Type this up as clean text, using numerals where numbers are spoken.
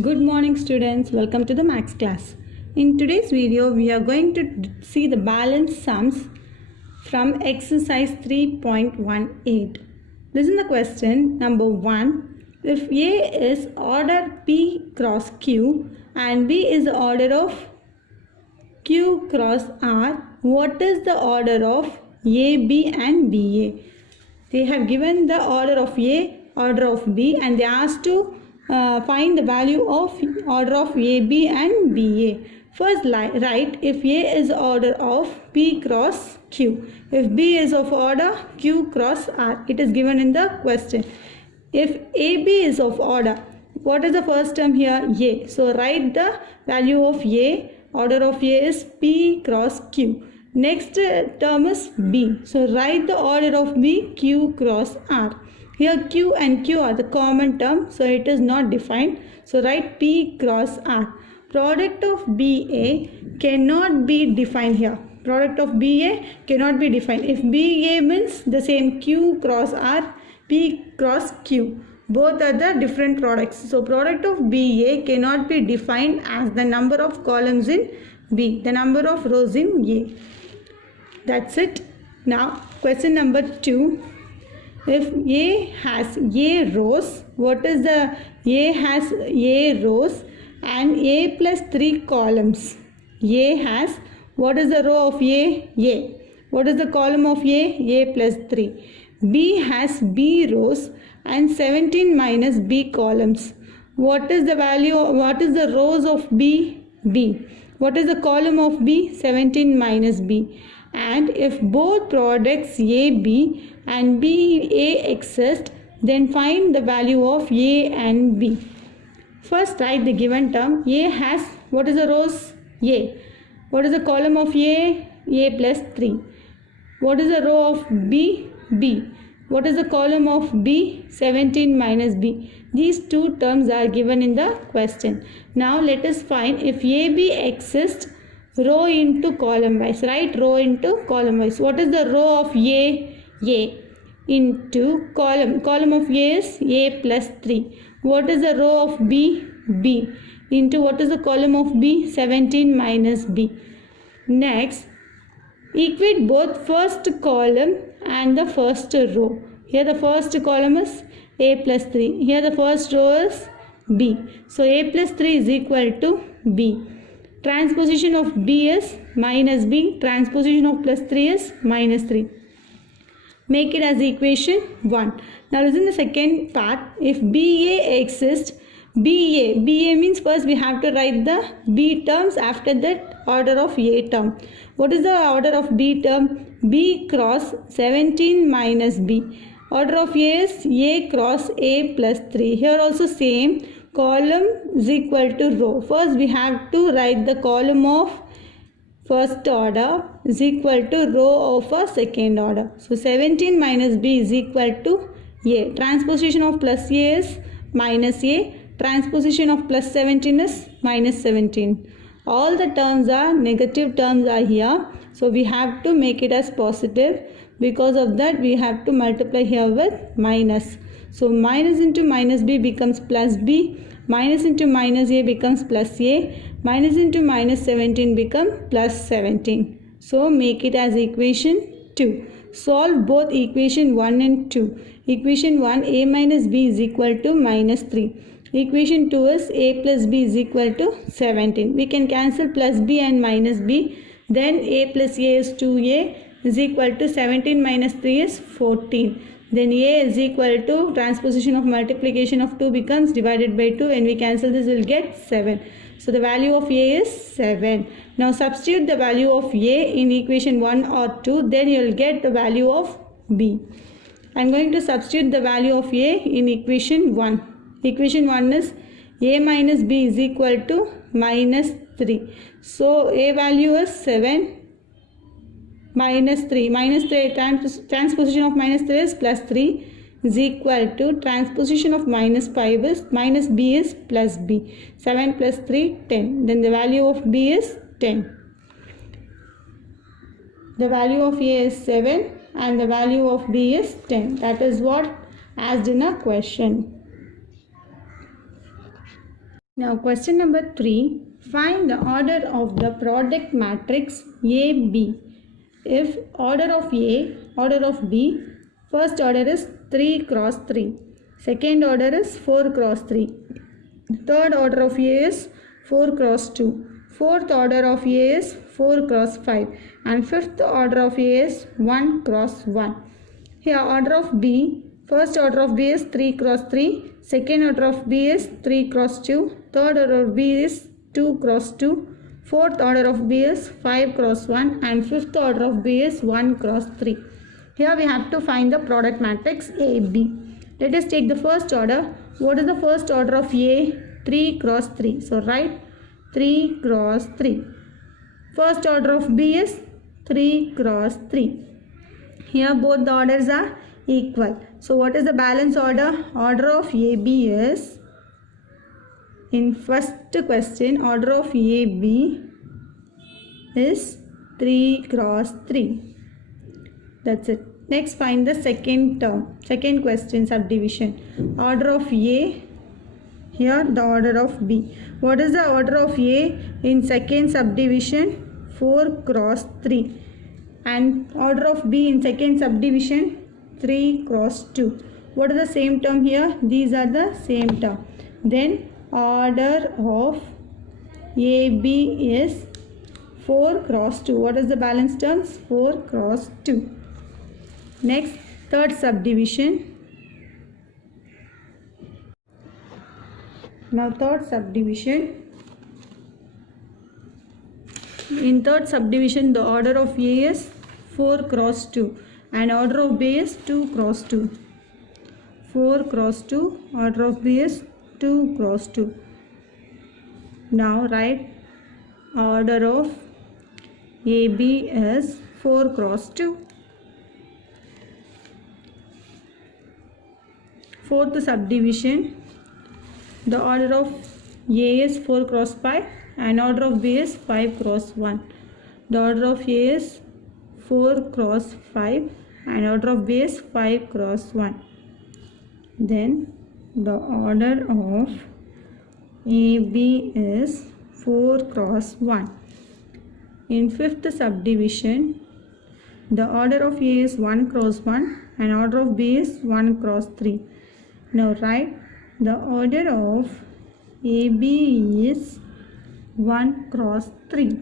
Good morning students, welcome to the maths class. In today's video we are going to see the balance sums from exercise 3.18. Listen the question number 1. If A is order P cross Q and B is the order of Q cross R, what is the order of A, B and BA? They have given the order of A, order of B, and they asked to find the value of order of A, B and BA. First write if A is order of P cross Q. If B is of order Q cross R. It is given in the question. If AB is of order, what is the first term here? A. So write the value of A. Order of A is P cross Q. Next term is B. So write the order of B, Q cross R. Here Q and Q are the common term, so it is not defined. So write P cross R. Product of BA cannot be defined here. Product of BA cannot be defined. If BA means the same Q cross R, P cross Q. Both are the different products. So product of BA cannot be defined as the number of columns in B, the number of rows in A. That's it. Now question number 2. If A has A rows, what is the A has A rows and A plus 3 columns. A has, what is the row of A? A. What is the column of A? A plus 3. B has B rows and 17 minus B columns. What is the value, what is the rows of B? B. What is the column of B? 17 minus B. And if both products AB and BA exist, then find the value of A and B. First write the given term. A has, what is the rows? A. What is the column of A? A plus 3. What is the row of B? B. What is the column of B? 17 minus B. These two terms are given in the question. Now let us find if AB exists, row into column wise. Write row into column wise. What is the row of A? A. Into column. Column of A is A plus 3. What is the row of B? B. Into what is the column of B? 17 minus B. Next, equate both first column and the first row. Here the first column is A plus 3. Here the first row is B. So A plus 3 is equal to B. Transposition of B is minus B. Transposition of plus 3 is minus 3. Make it as equation 1. Now listen the second part. If BA exists, BA means first we have to write the B terms, after that order of A term. What is the order of B term? B cross 17 minus B. Order of A is A cross A plus 3. Here also same. Column is equal to row. First we have to write the column of first order is equal to row of a second order. So 17 minus B is equal to A. Transposition of plus A is minus A. Transposition of plus 17 is minus 17. All the terms are negative terms are here. So we have to make it as positive. Because of that we have to multiply here with minus. So minus into minus B becomes plus B. Minus into minus A becomes plus A. Minus into minus 17 becomes plus 17. So make it as equation 2. Solve both equation 1 and 2. Equation 1, A minus B is equal to minus 3. Equation 2 is A plus B is equal to 17. We can cancel plus B and minus B. Then A plus A is 2A is equal to 17 minus 3 is 14. Then A is equal to transposition of multiplication of 2 becomes divided by 2. And we cancel this, we will get 7. So the value of A is 7. Now substitute the value of A in equation 1 or 2. Then you will get the value of B. I am going to substitute the value of A in equation 1. Equation 1 is A minus B is equal to minus 3. So A value is 7 minus 3. Minus 3 transposition of minus 3 is plus 3 is equal to transposition of minus 5 is minus B is plus B. 7 plus 3, 10. Then the value of B is 10. The value of A is 7 and the value of B is 10. That is what asked in a question. Now question number 3. Find the order of the product matrix AB. If order of A, order of B, first order is 3 cross 3. Second order is 4 cross 3. Third order of A is 4 cross 2. Fourth order of A is 4 cross 5. And fifth order of A is 1 cross 1. Here order of B, first order of B is 3 cross 3. Second order of B is 3 cross 2. Third order of B is 2 cross 2. Fourth order of B is 5 cross 1. And fifth order of B is 1 cross 3. Here we have to find the product matrix AB. Let us take the first order. What is the first order of A? 3 cross 3. So write 3 cross 3. First order of B is 3 cross 3. Here both the orders are equal. So what is the balance order? Order of AB is, in first question, order of AB is 3 cross 3. That's it. Next find the second term, second question subdivision. Order of A, here the order of B. What is the order of A in second subdivision? 4 cross 3. And order of B in second subdivision 3 cross 2. What is the same term here? These are the same term. Then order of AB is 4 cross 2. What is the balance terms? 4 cross 2. Next, third subdivision. Now third subdivision. In third subdivision, the order of A is 4 cross 2 and order of B is 2 cross 2. 4 cross 2, order of B is 2 cross 2. Now write order of AB is 4 cross 2. Fourth subdivision, the order of A is 4 cross 5 and order of B is 5 cross 1. The order of A is 4 cross 5 and order of B is 5 cross 1. Then the order of AB is 4 cross 1. In fifth subdivision, the order of A is 1 cross 1 and order of B is 1 cross 3. Now write the order of AB is 1 cross 3.